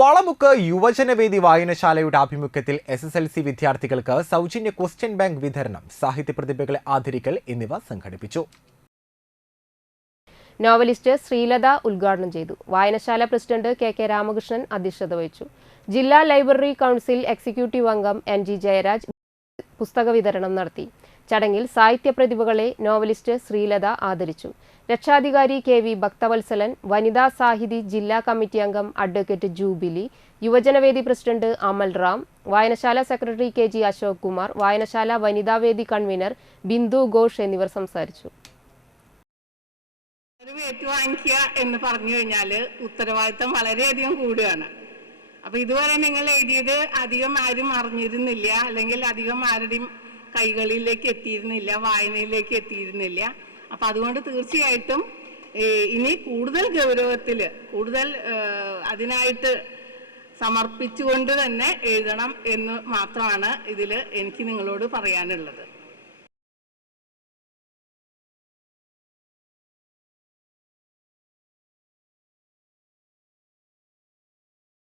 വളമുക്ക് യുവജനവേദി വായനശാലയുടെ ആഭിമുഖ്യത്തിൽ SSLC വിദ്യാർത്ഥികൾക്ക് സൗജന്യ ക്വസ്റ്റ്യൻ ബാങ്ക് വിതരണം, സാഹിത്യ പ്രതിഭകളെ ആദരിക്കൽ എന്നിവ സംഘടിപ്പിച്ചു. നോവലിസ്റ്റ് ശ്രീലത ഉദ്ഘാടനം ചെയ്തു. വായനശാല പ്രസിഡന്റ് KK രാമകൃഷ്ണൻ അധ്യക്ഷത വഹിച്ചു. ജില്ലാ ലൈബ്രറി കൗൺസിൽ എക്സിക്യൂട്ടീവ് അംഗം NG ജയരാജ് പുസ്തക വിതരണം നടത്തി. ചടങ്ങിൽ സാഹിത്യ പ്രതിഭകളെ നോവലിസ്റ്റ് ശ്രീലത ആദരിച്ചു. രക്ഷാധികാരി KV ഭക്തവത്സലൻ, വനിതാ സാഹിതി ജില്ലാ കമ്മിറ്റി അംഗം അഡ്വക്കേറ്റ് ജൂബിലി, യുവജനവേദി പ്രസിഡന്റ് അമൽ റാം, വായനശാല സെക്രട്ടറി KG അശോക് കുമാർ, വായനശാല വനിതാവേദി കൺവീനർ ബിന്ദു ഘോഷ് എന്നിവർ സംസാരിച്ചു. ഏറ്റുവാങ്ങിക്കുക എന്ന് പറഞ്ഞു കഴിഞ്ഞാൽ ഉത്തരവാദിത്തം വളരെയധികം കൂടുകയാണ്. അപ്പോൾ ഇതുവരെ നിങ്ങൾ എഴുതിയത് അധികം ആരും അറിഞ്ഞിരുന്നില്ല, അല്ലെങ്കിൽ അധികം ആരുടെയും കൈകളിലേക്ക് എത്തിയിരുന്നില്ല, വായനയിലേക്ക് എത്തിയിരുന്നില്ല. അപ്പം അതുകൊണ്ട് തീർച്ചയായിട്ടും ഇനി കൂടുതൽ ഗൗരവത്തിൽ കൂടുതൽ അതിനായിട്ട് സമർപ്പിച്ചുകൊണ്ട് തന്നെ എഴുതണം എന്ന് മാത്രമാണ് ഇതിൽ എനിക്ക് നിങ്ങളോട് പറയാനുള്ളത്.